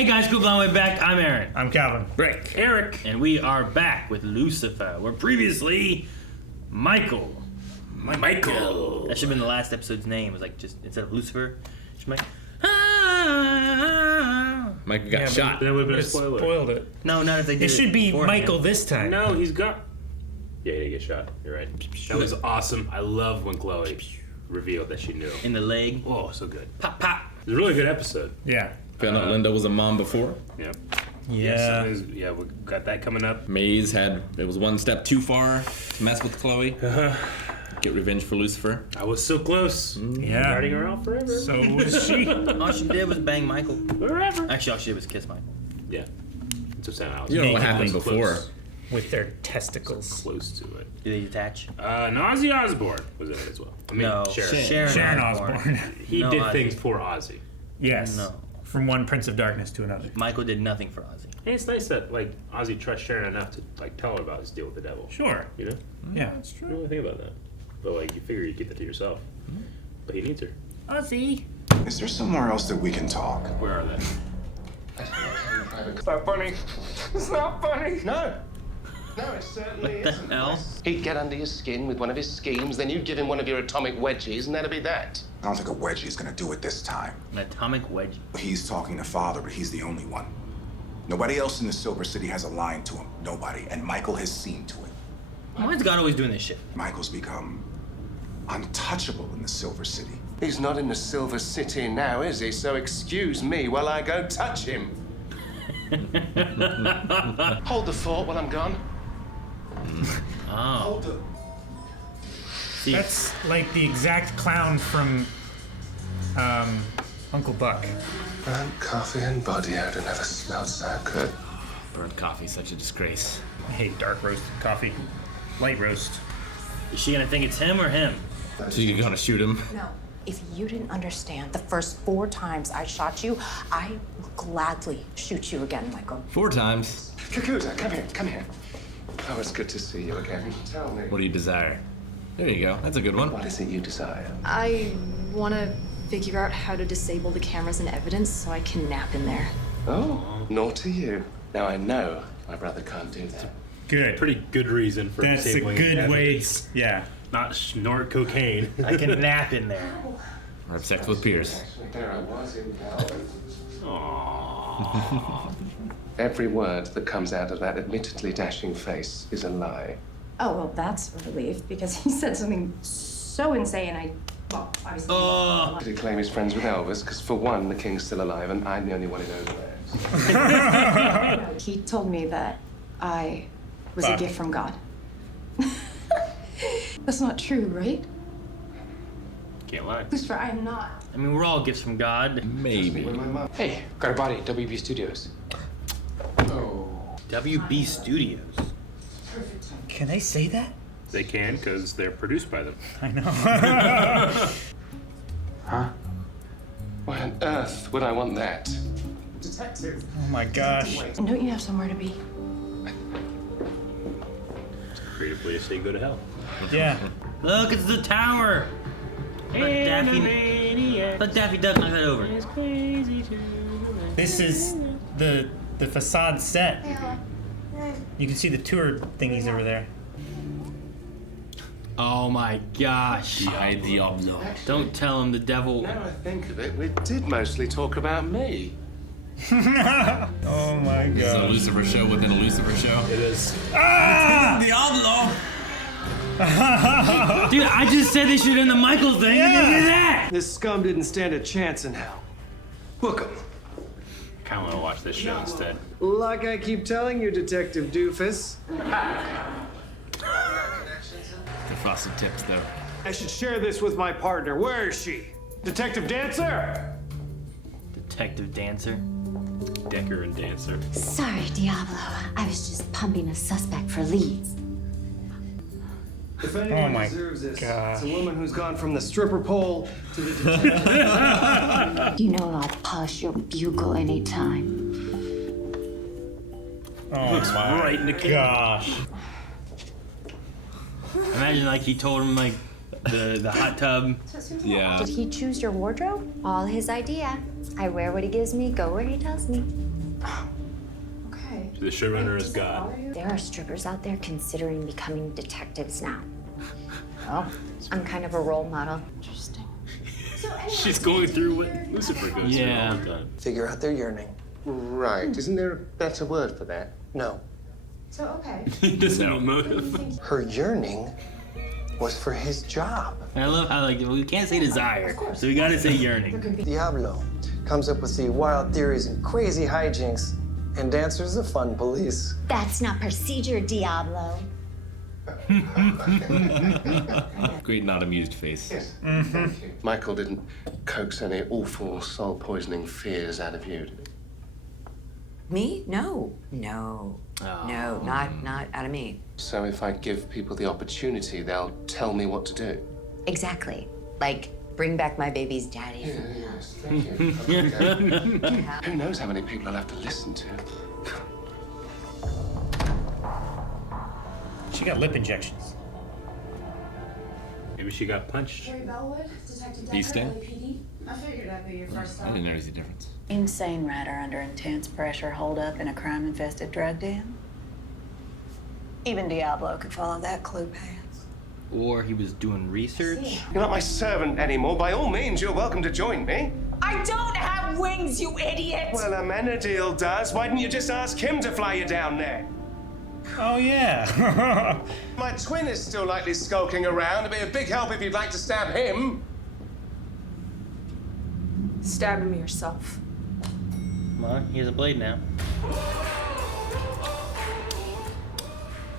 Hey guys, cool blind way back. I'm Aaron. I'm Calvin. Rick. Eric. And we are back with Lucifer. Where previously, Michael. Michael. That should have been the last episode's name. It was like just, instead of Lucifer, just Mike. Michael got shot. That would have been a spoiler. Spoiled it. No, not if they did It should be beforehand. Michael this time. No, he's got. Yeah, he didn't get shot. You're right. That was awesome. I love when Chloe revealed that she knew. In the leg. Oh, so good. Pop, pop. It was a really good episode. Yeah. Found out Linda was a mom before. Yeah. Yeah. Yeah, we got that coming up. Maze it was one step too far to mess with Chloe. Get revenge for Lucifer. I was so close. Yeah. Riding her out forever. So was she. All she did was bang Michael. Forever. Actually, all she did was kiss Michael. Yeah. That's what I'm saying. You know what happened Close. before. With their testicles. Close to it. Did they detach? Ozzy Osbourne was in it as well. I mean, No. Sharon. Osbourne. He No, did Ozzy. things for Ozzy. Yes. No. From one Prince of Darkness to another. Michael did nothing for Ozzy. And it's nice that like Ozzy trusts Sharon enough to like tell her about his deal with the devil. Sure. You know? Yeah. I don't really think about that. But like you figure you get that to yourself. But he needs her. Ozzy. Is there somewhere else that we can talk? Where are they? It's not funny. It's not funny. No. No, it certainly What the hell? He'd get under your skin with one of his schemes, then you'd give him one of your atomic wedgies, and that'd be that. I don't think a wedgie is gonna do it this time. An atomic wedgie. He's talking to Father, but he's the only one. Nobody else in the Silver City has a line to him. Nobody. And Michael has seen to it. Why is God always doing this shit? Michael's become untouchable in the Silver City. He's not in the Silver City now, is he? So excuse me while I go touch him. Hold the fort while I'm gone. Oh. See, That's like the exact clown from Uncle Buck. Burnt coffee and body odor never smelled so good. Burnt coffee, such a disgrace. I hate dark roast coffee. Light roast. is she gonna think it's him or him? So you're gonna shoot him? No. If you didn't understand the first 4 times I shot you, I will gladly shoot you again, Michael. 4 times. Kakuta, come here, come here. Oh, it's good to see you again. Tell me. What do you desire? There you go. That's a good one. What is it you desire? I want to figure out how to disable the cameras and evidence so I can nap in there. Oh, naughty you. Now I know my brother can't do that. Good. Pretty good reason for That's a disabling good way. evidence. Yeah. Not snort cocaine. I can nap in there. Or have sex with Pierce. There I was in Calvin. Aww. Every word that comes out of that admittedly dashing face is a lie. Oh, well, that's a relief because he said something so insane. Obviously. Did he claim he's friends with Elvis? Because for one, the king's still alive, and I'm the only one who knows that. He told me that I was a gift from God. That's not true, right? Can't lie. Lucifer, I am not. I mean, we're all gifts from God. Maybe. Hey, got a body at WB Studios. WB Studios. Can I say that? They can because they're produced by them. I know. Huh? Why on earth would I want that? Detective. Oh my gosh. And don't you have somewhere to be? Creative way to say go to hell. Yeah. Look, it's the tower. Let Daffy Duck knock that over. This is the facade set. You can see the tour thingies over there. Oh my gosh. Diablo. Don't tell him the devil. Now I think of it, we did mostly talk about me. Oh my This is a god. Lucifer show within a Lucifer show. It is. Diablo! Dude, I just said they should end the Michael thing and they did that. This scum didn't stand a chance in hell. Book him. Kind of want to watch this show instead. Like I keep telling you, Detective Doofus. The frosted tips, though. I should share this with my partner. Where is she? Detective Dancer? Detective Dancer. Decker and Dancer. Sorry, Diablo. I was just pumping a suspect for leads. If anyone Oh my deserves this, gosh. it's a woman who's gone from the stripper pole to the detective. You know I'll polish your bugle anytime. Oh my Right in the camera. gosh. Imagine like he told him like the hot tub. Yeah. Did he choose your wardrobe? All his idea. I wear what he gives me, go where he tells me. Okay. The showrunner is God. There are strippers out there considering becoming detectives now. Oh, I'm kind of a role model. Interesting. She's going through what Lucifer goes through all the time. Figure out their yearning. Right. Isn't there a better word for that? No. So, okay. He doesn't know motive. Her yearning was for his job. I love how like we can't say desire, so we gotta say yearning. Diablo comes up with the wild theories and crazy hijinks, and Dancer's the fun police. That's not procedure, Diablo. Great not amused face. Yes. Thank you. Michael didn't coax any awful soul-poisoning fears out of you, did he? Me? No. No, not out of me. So if I give people the opportunity, they'll tell me what to do. Exactly. Like, bring back my baby's daddy. Yes, thank you. Okay. Who knows how many people I'll have to listen to? She got lip injections. Maybe she got punched. Bee sting? I figured that'd be your first I didn't notice the difference. Insane rider under intense pressure, holed up in a crime-infested drug den. Even Diablo could follow that clue path. Or he was doing research. You're not my servant anymore. By all means, you're welcome to join me. I don't have wings, you idiot! Well, Amenadiel does. Why didn't you just ask him to fly you down there? Oh, yeah. My twin is still likely skulking around. It'd be a big help if you'd like to stab him. Stab him yourself. Come on, he has a blade now.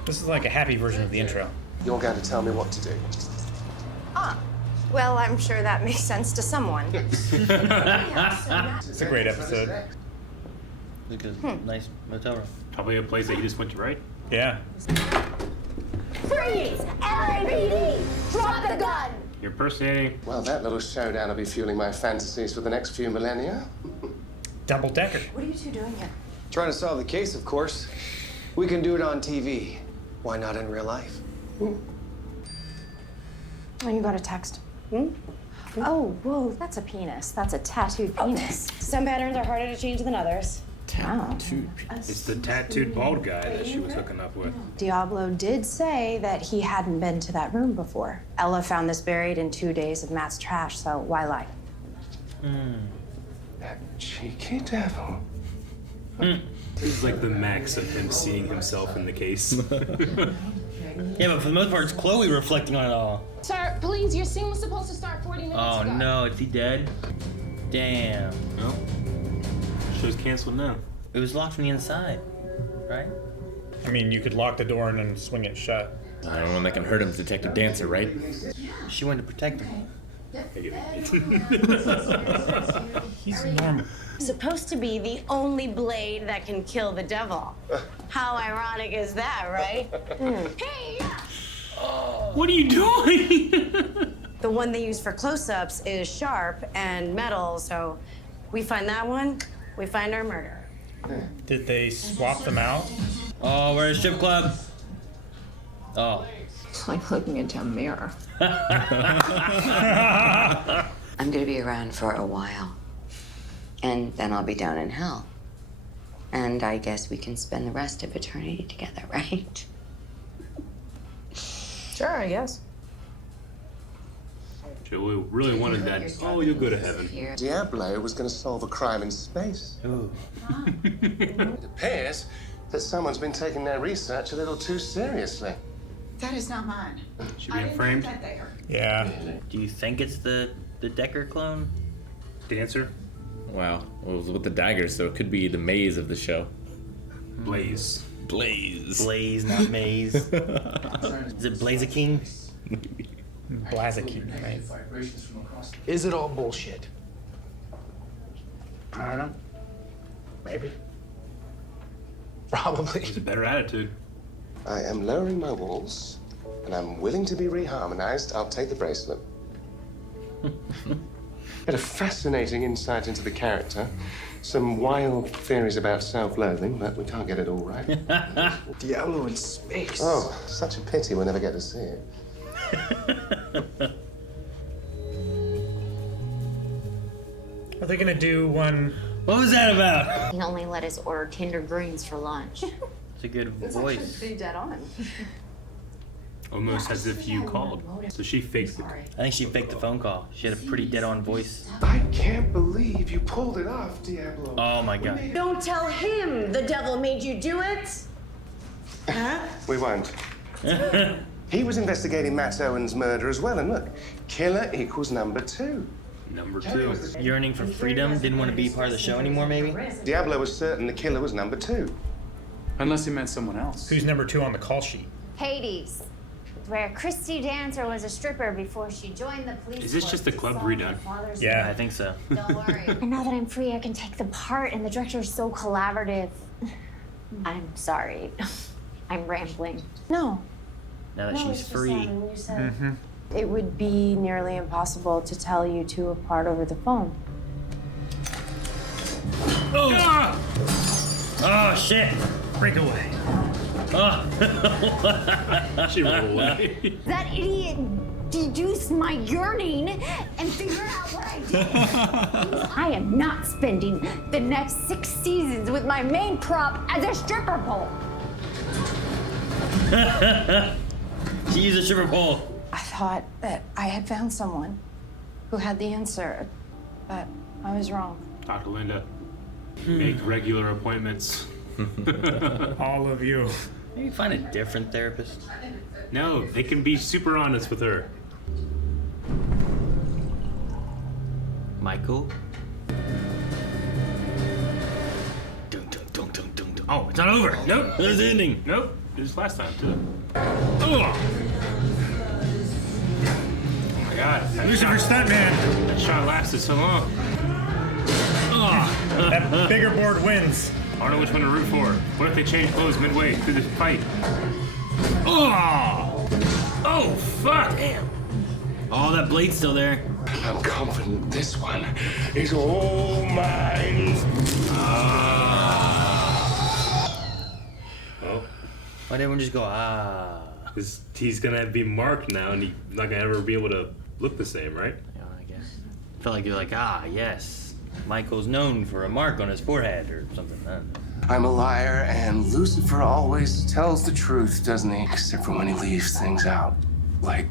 This is like a happy version of the intro. You're going to tell me what to do. Well, I'm sure that makes sense to someone. It's a great episode. Look at this nice motel room. Probably a place that he just went to write. Yeah. Freeze! LAPD! Drop the gun! You're impersonating. Well, that little showdown will be fueling my fantasies for the next few millennia. Double decker. What are you two doing here? Trying to solve the case, of course. We can do it on TV. Why not in real life? Oh, you got a text. Oh, whoa, that's a penis. That's a tattooed penis. Some patterns are harder to change than others. Tattooed. It's the tattooed bald guy that she was hooking up with. Diablo did say that he hadn't been to that room before. Ella found this buried in 2 days of Matt's trash, so why lie? That cheeky devil. This is like the max of him seeing himself in the case. Yeah, but for the most part, it's Chloe reflecting on it all. Sir, please, your scene was supposed to start 40 minutes Oh ago. no, is he dead? Damn. No. Show's canceled now. It was locked from the inside, right? I mean, you could lock the door and then swing it shut. The only one that can hurt him is Detective Dancer, right? She wanted to protect him. He's normal. Supposed to be the only blade that can kill the devil. How ironic is that, right? Hey! What are you doing? The one they use for close-ups is sharp and metal, so we find that one, we find our murderer. Did they swap them out? Oh, we're at a strip club. Oh. It's like looking into a mirror. I'm gonna be around for a while. And then I'll be down in hell. And I guess we can spend the rest of eternity together, right? Sure, I guess. Joey really wanted that. Oh, you'll go to heaven. Diablo was going to solve a crime in space. Ooh. It appears that someone's been taking their research a little too seriously. That is not mine. She being framed. Yeah. Do you think it's the Decker clone? Dancer. Wow. Well, it was with the daggers, so it could be the maze of the show. Blaze. Blaze. Blaze, not Maze. Is it Blaziking? Blaziken, right? Is it all bullshit? I don't know. Maybe. Probably. It's a better attitude. I am lowering my walls, and I'm willing to be reharmonized. I'll take the bracelet. Had a fascinating insight into the character. Some wild theories about self-loathing, but we can't get it all right. Diablo in space. Oh, such a pity we'll never get to see it. Are they gonna do one? What was that about? He only let us order Kinder Greens for lunch. It's a good That's voice. actually pretty dead on. Almost as if you called. So she faked it. I think she faked the phone call. She had a pretty dead-on voice. I can't believe you pulled it off, Diablo. Oh my god. Don't tell him the devil made you do it. Huh? We won't. He was investigating Matt Owen's murder as well, and look, killer equals number 2. Number 2. Yearning for freedom, didn't want to be part of the show anymore, maybe? Diablo was certain the killer was number 2. Unless he meant someone else. Who's number 2 on the call sheet? Hades, where Christy Dancer was a stripper before she joined the police. Is this just the club redone? Yeah, I think so. Don't worry. And now that I'm free, I can take the part, and the director's so collaborative. I'm sorry. I'm rambling. No. Now that she's free. It would be nearly impossible to tell you two apart over the phone. Oh! Oh, shit! Break away. Oh. She rolled away. That idiot deduced my yearning and figured out what I did. I am not spending the next 6 seasons with my main prop as a stripper pole. She used a stripper pole. I thought that I had found someone who had the answer, but I was wrong. Talk to Linda. Make regular appointments. All of you. Maybe find a different therapist. No, they can be super honest with her. Michael? Dun, dun, dun, dun, dun, dun. Oh, it's not over. Nope. There's the ending. Nope. It was last time, too. Oh! Oh my god. Lucifer stuntman. That shot lasted so long. Oh! That bigger board wins. I don't know which one to root for. What if they change clothes midway through the fight? Oh! Oh, fuck! Damn. Oh, that blade's still there. I'm confident this one is all mine. Oh. Why didn't everyone just go, ah? Because he's gonna be marked now, and he's not gonna ever be able to look the same, right? Yeah, I guess. Felt like you're like, ah, yes. Michael's known for a mark on his forehead or something. I don't know. I'm a liar, and Lucifer always tells the truth, doesn't he? Except for when he leaves things out. Like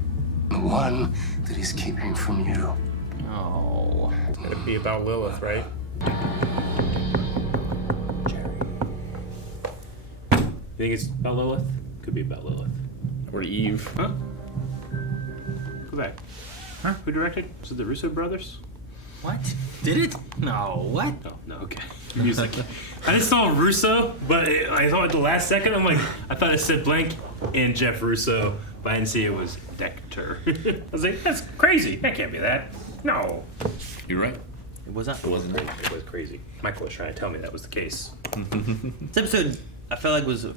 the one that he's keeping from you. Oh. It's gonna be about Lilith, right? You think it's about Lilith? Could be about Lilith. Or Eve. Huh? Go back. Huh? Who directed? Was it the Russo brothers? What? Did it? No, what? Oh, no, okay. Music. I just saw Russo, but I saw it at the last second. I'm like, I thought it said blank and Jeff Russo, but I didn't see it was Dector. I was like, that's crazy. That can't be that. No. You're right. It was not. It wasn't. It was crazy. Michael was trying to tell me that was the case. This episode, I felt like was a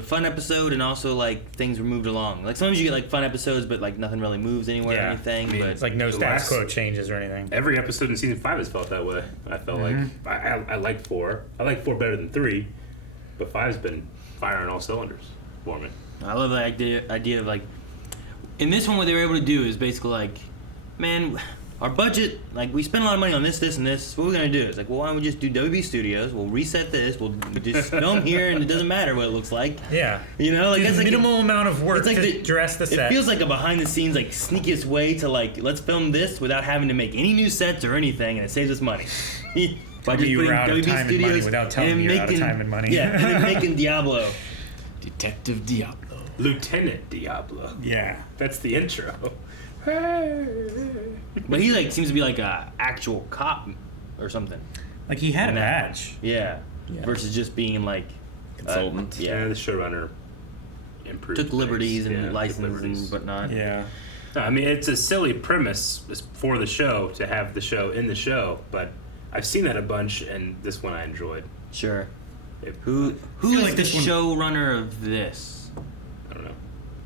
fun episode, and also like things were moved along. Like sometimes you get like fun episodes, but like nothing really moves anywhere or anything. I mean, but It's like no The status last- quo changes or anything. Every episode in season 5 has felt that way. I felt like I like 4. I like 4 better than 3, but 5's been firing all cylinders for me. I love the idea of like in this one what they were able to do is basically like, man, our budget, like we spent a lot of money on this, and this. What we're gonna do? It's like, well, why don't we just do WB Studios? We'll reset this. We'll just film here, and it doesn't matter what it looks like. Yeah. You know, like Just that's like minimal amount of work it's like to dress the It set. feels like a behind the scenes, like sneakiest way to like let's film this without having to make any new sets or anything, and it saves us money. By You were putting out of WB time and money Studios without telling and me you're out of making- time and money. Yeah, and then making Diablo. Detective Diablo. Lieutenant Diablo. Yeah. That's the intro. But he like seems to be like a actual cop or something. Like he had a In that badge. Yeah. Yeah. Versus just being like Consultant. yeah. The showrunner improved Took liberties things. and Yeah, license took liberties. and whatnot. Yeah. No, I mean, it's a silly premise for the show to have the show in the show, but I've seen that a bunch, and this one I enjoyed. Sure. It- Who's like the this one- showrunner of this? I don't know.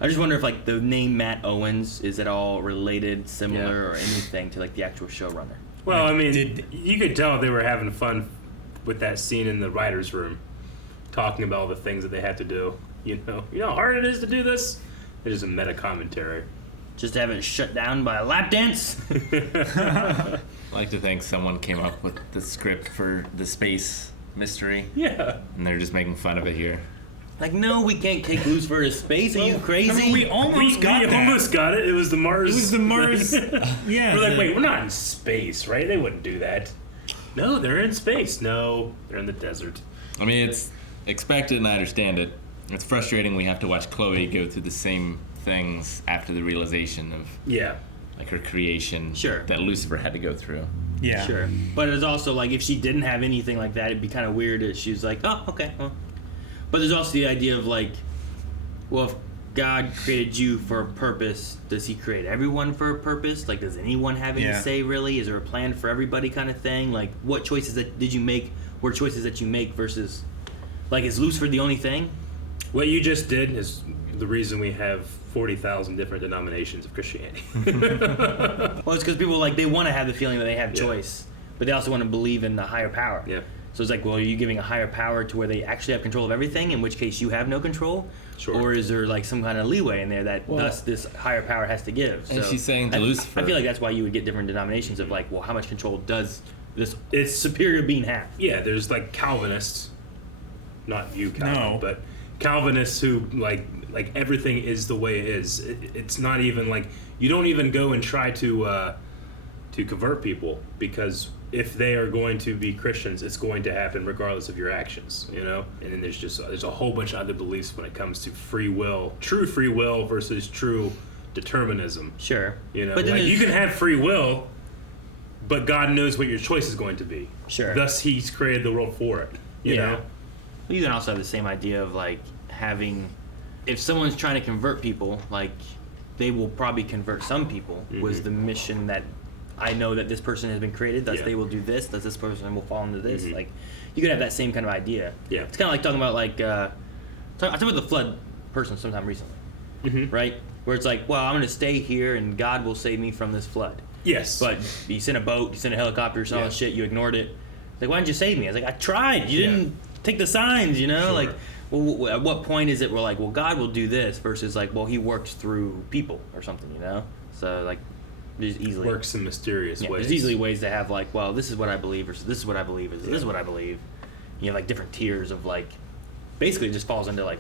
I just wonder if like the name Matt Owens is at all related, similar, or anything to like the actual showrunner. Well, I mean, you could tell they were having fun with that scene in the writer's room, talking about all the things that they had to do. You know how hard it is to do this? It is a meta commentary. just to have it shut down by a lap dance. I like to think someone came up with the script for the space mystery. Yeah. And they're just making fun of it here. Like, no, we can't take Lucifer to space. Are you crazy? I mean, we almost got it. It was the Mars. It was the Mars. Yeah. We're like, wait, we're not in space, right? They wouldn't do that. No, they're in space. No, they're in the desert. I mean, it's expected and I understand it. It's frustrating we have to watch Chloe go through the same things after the realization of like her creation that Lucifer had to go through. Yeah. Sure. But it's also like if she didn't have anything like that, it'd be kind of weird if she was like, oh, okay, well. But there's also the idea of like, well, if God created you for a purpose, does he create everyone for a purpose? Like, does anyone have any say really? Is there a plan for everybody kind of thing? Like, what choices did you make were choices that you make versus, like, is Lucifer the only thing? What you just did is the reason we have 40,000 different denominations of Christianity. Well, it's because people, like, they want to have the feeling that they have choice, but they also want to believe in the higher power. Yeah. So it's like, well, are you giving a higher power to where they actually have control of everything, in which case you have no control? Sure. Or is there, like, some kind of leeway in there that thus this higher power has to give? And she's saying to Lucifer. I feel like that's why you would get different denominations of, like, well, how much control does this superior being have? Yeah, there's, like, Calvinists. Not you, Calvin, but Calvinists who, like everything is the way it is. It's not even, like, you don't even go and try to convert people, because if they are going to be Christians, it's going to happen regardless of your actions, you know? And then there's a whole bunch of other beliefs when it comes to free will, true free will versus true determinism. Sure. You know, but like, you can have free will, but God knows what your choice is going to be. Sure. Thus, he's created the world for it, you know? Well, you can also have the same idea of, like, having, if someone's trying to convert people, like, they will probably convert some people, was the mission that I know that this person has been created, thus they will do this, thus this person will fall into this. Like, you could have that same kind of idea. Yeah. It's kind of like talking about, like, I talked about the flood person sometime recently, right? Where it's like, well, I'm going to stay here and God will save me from this flood. Yes. But you sent a boat, you sent a helicopter, all that shit, you ignored it. Like, why didn't you save me? I was like, I tried. You didn't take the signs, you know? Sure. Like, well, at what point is it we're like, well, God will do this versus, like, well, he works through people or something, you know? So, like, there's easily works in mysterious ways. There's easily ways to have, like, well, this is what I believe versus this is what I believe versus this is what I believe. You have, like, different tiers of, like, basically it just falls into, like,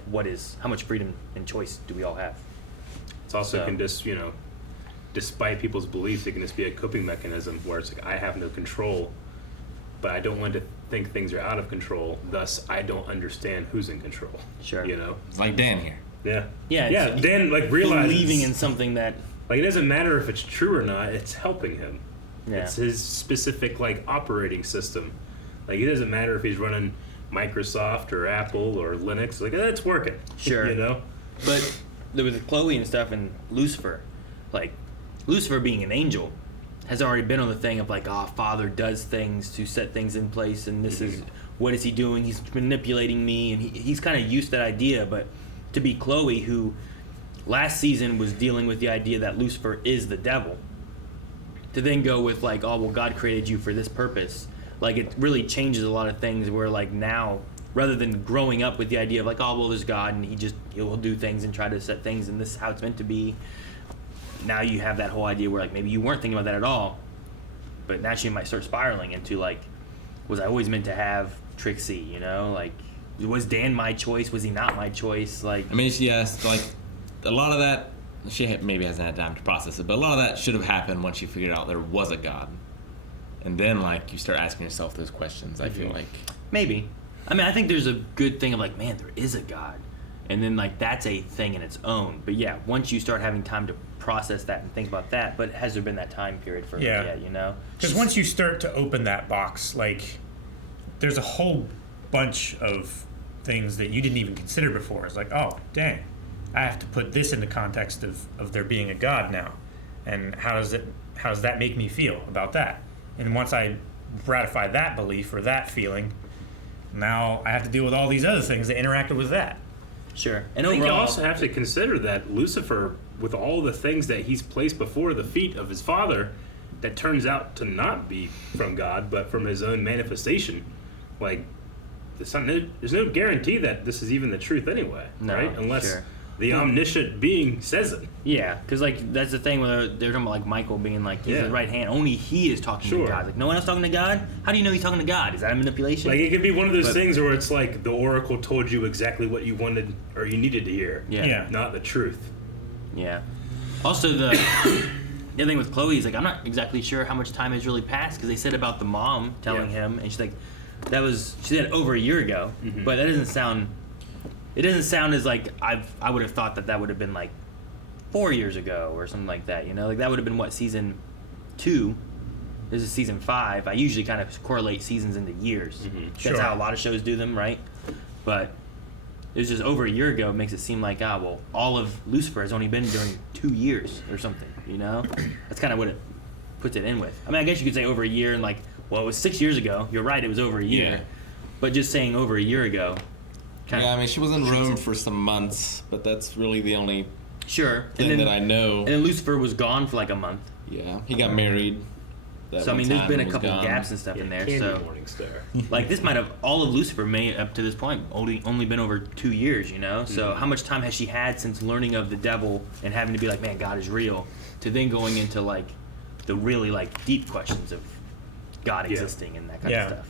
how much freedom and choice do we all have? It's also can just, you know, despite people's beliefs, it can just be a coping mechanism where it's like, I have no control, but I don't want to think things are out of control, thus I don't understand who's in control. Sure. You know? It's like Dan here. Yeah. Yeah. Dan, like, realizes believing in something that, like, it doesn't matter if it's true or not, it's helping him. Yeah. It's his specific, like, operating system. Like, it doesn't matter if he's running Microsoft or Apple or Linux, like, it's working. Sure. You know? But there was Chloe and stuff and Lucifer. Like, Lucifer being an angel has already been on the thing of, like, Father does things to set things in place, and this is, what is he doing? He's manipulating me, and he's kind of used to that idea. But to be Chloe, who last season was dealing with the idea that Lucifer is the devil, to then go with, like, oh, well, God created you for this purpose. Like, it really changes a lot of things where, like, now, rather than growing up with the idea of, like, oh, well, there's God and he'll do things and try to set things and this is how it's meant to be. Now you have that whole idea where, like, maybe you weren't thinking about that at all, but now she might start spiraling into, like, was I always meant to have Trixie, you know? Like, was Dan my choice? Was he not my choice? Like, I mean, yes, like, a lot of that, she maybe hasn't had time to process it, but a lot of that should have happened once she figured out there was a God. And then, like, you start asking yourself those questions, I feel like. Maybe. I mean, I think there's a good thing of, like, man, there is a God. And then, like, that's a thing in its own. But, yeah, once you start having time to process that and think about that, but has there been that time period for her yet, you know? Because once you start to open that box, like, there's a whole bunch of things that you didn't even consider before. It's like, oh, dang, I have to put this in the context of there being a God now. And how does that make me feel about that? And once I ratify that belief or that feeling, now I have to deal with all these other things that interacted with that. Sure. And I think you also have to consider that Lucifer, with all the things that he's placed before the feet of his father, that turns out to not be from God, but from his own manifestation. Like, there's no guarantee that this is even the truth anyway, right? Unless The omniscient being says it. Yeah, because like that's the thing where they're talking about like Michael being like he's the right hand. Only he is talking to God. Like no one else talking to God. How do you know he's talking to God? Is that a manipulation? Like it could be one of those things where it's like the oracle told you exactly what you wanted or you needed to hear. Yeah. Not the truth. Yeah. Also the other thing with Chloe is like I'm not exactly sure how much time has really passed because they said about the mom telling him and she's like she said over a year ago, but that doesn't sound. It doesn't sound as like I would have thought that would have been like 4 years ago or something like that. You know, like that would have been what season 2. This is season 5. I usually kind of correlate seasons into years. That's how a lot of shows do them, right? But it was just over a year ago. It makes it seem like all of Lucifer has only been during 2 years or something. You know, that's kind of what it puts it in with. I mean, I guess you could say over a year and like, well, it was 6 years ago. You're right, it was over a year. Yeah. But just saying over a year ago. Yeah, I mean, she was in Rome for some months, but that's really the only thing that I know. And then Lucifer was gone for like a month. Yeah, he got married. So I mean, there's been a couple gaps and stuff in there. So like this might have all of Lucifer may up to this point only been over 2 years, you know. So how much time has she had since learning of the devil and having to be like, man, God is real, to then going into like the really like deep questions of God existing and that kind of stuff.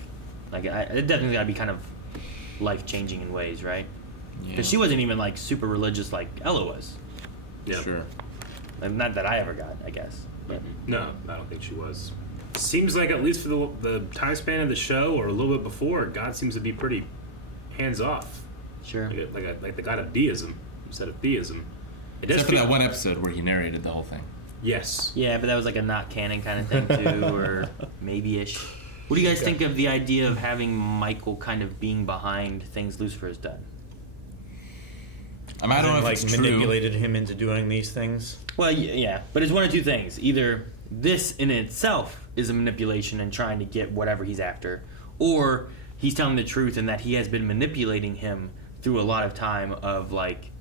Like it definitely got to be kind of life-changing in ways, right? Because she wasn't even like super religious like Ella was. Yeah, sure. And not that I ever got, I guess. But no, I don't think she was. Seems like at least for the time span of the show, or a little bit before, God seems to be pretty hands off. Sure. Like the God of deism instead of theism. Except for that one episode where he narrated the whole thing. Yes. Yeah, but that was like a not canon kind of thing too, or maybe-ish. What do you guys think of the idea of having Michael kind of being behind things Lucifer has done? I mean, I don't know if it's manipulated him into doing these things. Well, yeah, but it's one of two things. Either this in itself is a manipulation and trying to get whatever he's after, or he's telling the truth and that he has been manipulating him through a lot of time of like,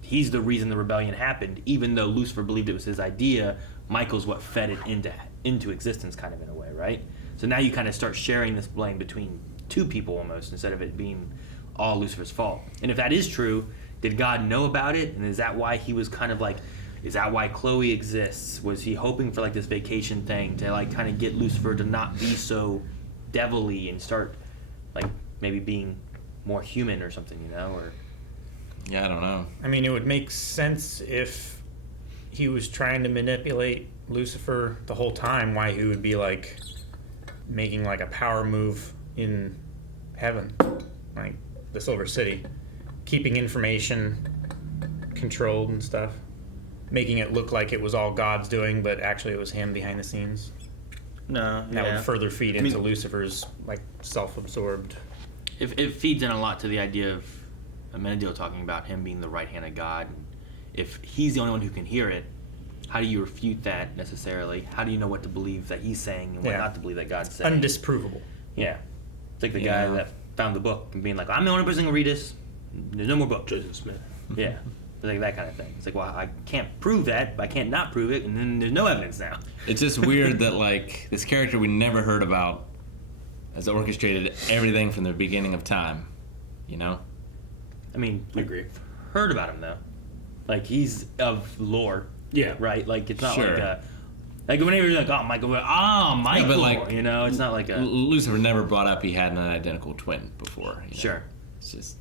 he's the reason the rebellion happened, even though Lucifer believed it was his idea. Michael's what fed it into existence, kind of in a way, right? So now you kind of start sharing this blame between two people almost, instead of it being all Lucifer's fault. And if that is true, did God know about it? And is that why he was kind of like, is that why Chloe exists? Was he hoping for like this vacation thing to like kind of get Lucifer to not be so devilly and start like maybe being more human or something, you know? Or yeah, I don't know. I mean, it would make sense if he was trying to manipulate Lucifer the whole time, why he would be like making like a power move in heaven, like the Silver City, keeping information controlled and stuff, making it look like it was all God's doing, but actually it was him behind the scenes. No, that would further feed into Lucifer's like self-absorbed. It feeds in a lot to the idea of Amenadiel talking about him being the right hand of God. If he's the only one who can hear it, how do you refute that necessarily? How do you know what to believe that he's saying and what not to believe that God's saying? Undisprovable. Yeah. It's like the guy that found the book and being like, I'm the only person who can read this. There's no more book. Joseph Smith. Yeah. It's like that kind of thing. It's like, well, I can't prove that, but I can't not prove it, and then there's no evidence now. It's just weird that, like, this character we never heard about has orchestrated everything from the beginning of time, you know? I mean, I agree. Heard about him, though. Like, he's of lore. Yeah. Right? Like, it's not like whenever you're like, oh, Michael, Michael, yeah, but like, you know, it's not like a... Lucifer never brought up he had an identical twin before. You know? Sure. It's just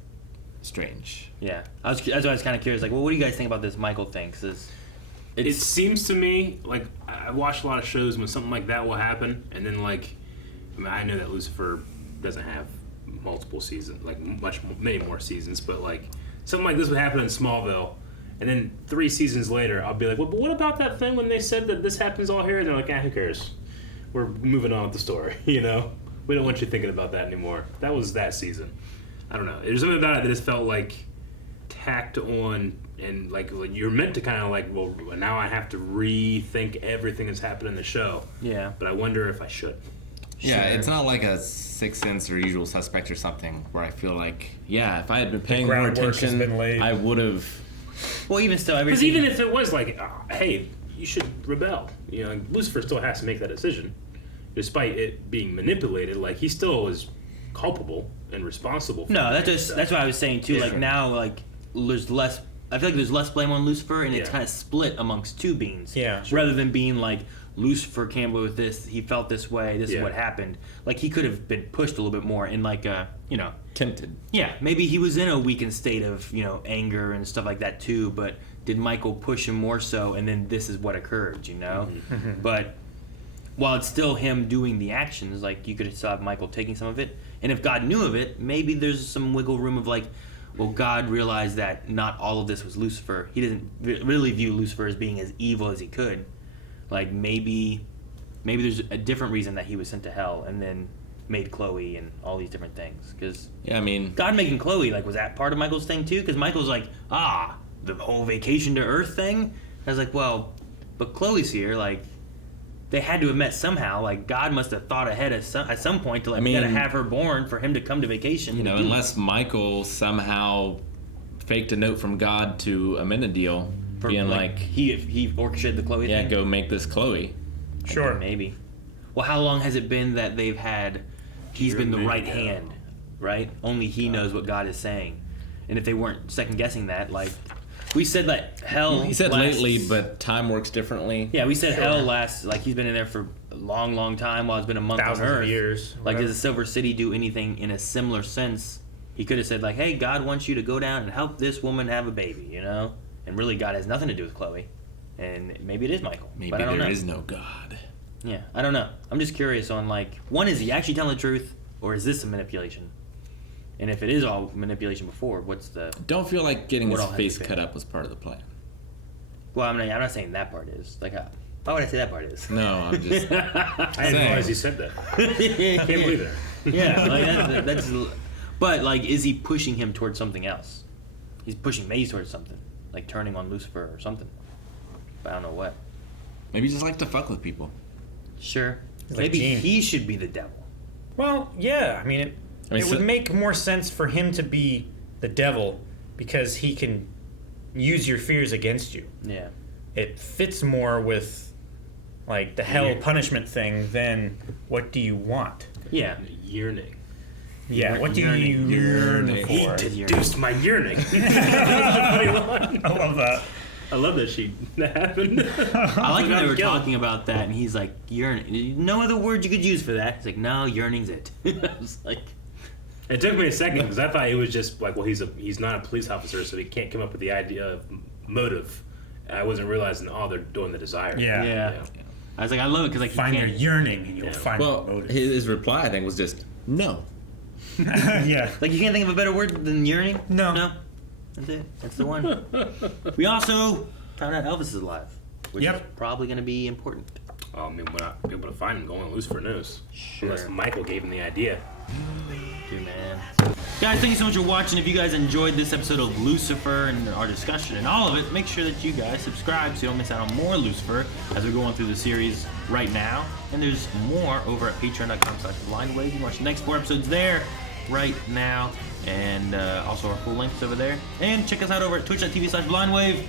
strange. Yeah. That's why I was kind of curious, like, well, what do you guys think about this Michael thing? Cause it seems to me, like, I watch a lot of shows when something like that will happen, and then, like, I mean, I know that Lucifer doesn't have multiple seasons, like, many more seasons, but, like, something like this would happen in Smallville, and then 3 seasons later, I'll be like, well, but what about that thing when they said that this happens all here? And they're like, who cares? We're moving on with the story, you know? We don't want you thinking about that anymore. That was that season. I don't know. There's something about it that just felt like tacked on, and like you're meant to kind of like, well, now I have to rethink everything that's happened in the show. Yeah. But I wonder if I should. Yeah, it's not like a Sixth Sense or Usual Suspect or something where I feel like, yeah, if I had been paying more attention, I would have. Well, even still, because even if it was like, hey, you should rebel, you know, Lucifer still has to make that decision, despite it being manipulated. Like he still is culpable and responsible. For that's what I was saying too. Yeah. Like now, like there's less I feel like there's less blame on Lucifer, and it's kind of split amongst two beings. Yeah. Rather than being like, Lucifer came with this, he felt this way, this is what happened. Like, he could have been pushed a little bit more in like a, tempted. Yeah, maybe he was in a weakened state of, anger and stuff like that too, but did Michael push him more so, and then this is what occurred, Mm-hmm. But while it's still him doing the actions, like, you could still have Michael taking some of it. And if God knew of it, maybe there's some wiggle room of like, well, God realized that not all of this was Lucifer. He didn't really view Lucifer as being as evil as he could. Like, maybe there's a different reason that he was sent to hell and then made Chloe and all these different things. Because God making Chloe, like, was that part of Michael's thing too? Because Michael's like, the whole vacation to Earth thing? I was like, well, but Chloe's here, like, they had to have met somehow. Like, God must have thought ahead at some point to, like, we gotta have her born for him to come to vacation. Unless Michael somehow faked a note from God to amend a deal, being like he orchestrated the Chloe thing. Yeah, go make this Chloe. Sure. Maybe. Well, how long has it been that they've had? He's been the right hand, right? Only he knows what God is saying, and if they weren't second guessing that, like. We said that hell. He said lately, but time works differently. Yeah, we said hell lasts, like, he's been in there for a long, long time while it's been a month Thousands on Earth. of years. Like, does the Silver City do anything in a similar sense? He could have said, like, hey, God wants you to go down and help this woman have a baby, And really, God has nothing to do with Chloe. And maybe it is Michael. Maybe but I don't there know. is no God. Yeah, I don't know. I'm just curious on, like, one, is he actually telling the truth? Or is this a manipulation? And if it is all manipulation before, what's the... Don't feel like getting his face cut up was part of the plan. Well, I'm not saying that part is. Like, why would I say that part is? No, I'm just I didn't realize he said that. Can't believe that. Yeah, like that's... But, like, is he pushing him towards something else? He's pushing Maze towards something. Like, turning on Lucifer or something. But I don't know what. Maybe he just likes to fuck with people. Sure. Like Maybe Gene. he should be the devil. Well, yeah. I mean, it would make more sense for him to be the devil because he can use your fears against you. Yeah. It fits more with, like, the hell punishment thing than what do you want? Yeah. Yearning. Yeah, what do you yearn He for? deduced my yearning. I love that. I love that that happened. I like when they were talking about that, and he's like, yearning. No other word you could use for that. He's like, no, yearning's it. I was like... It took me a second because I thought it was just like, well, he's not a police officer, so he can't come up with the idea of motive. And I wasn't realizing, they're doing the desire. Yeah. I was like, I love it because, like, Find your yearning and you'll find your motive. His reply, I think, was just no. Yeah. Like, you can't think of a better word than yearning? No. No. That's it. That's the one. We also found out Elvis is alive, which is probably going to be important. I mean, we're not be able to find him going to Lucifer News. Sure. Unless Michael gave him the idea. Dude, man. Guys, thank you so much for watching. If you guys enjoyed this episode of Lucifer and our discussion and all of it, make sure that you guys subscribe so you don't miss out on more Lucifer as we go on through the series right now. And there's more over at patreon.com/blindwave. You can watch the next 4 episodes there right now. And also our full links over there. And check us out over at twitch.tv/blindwave.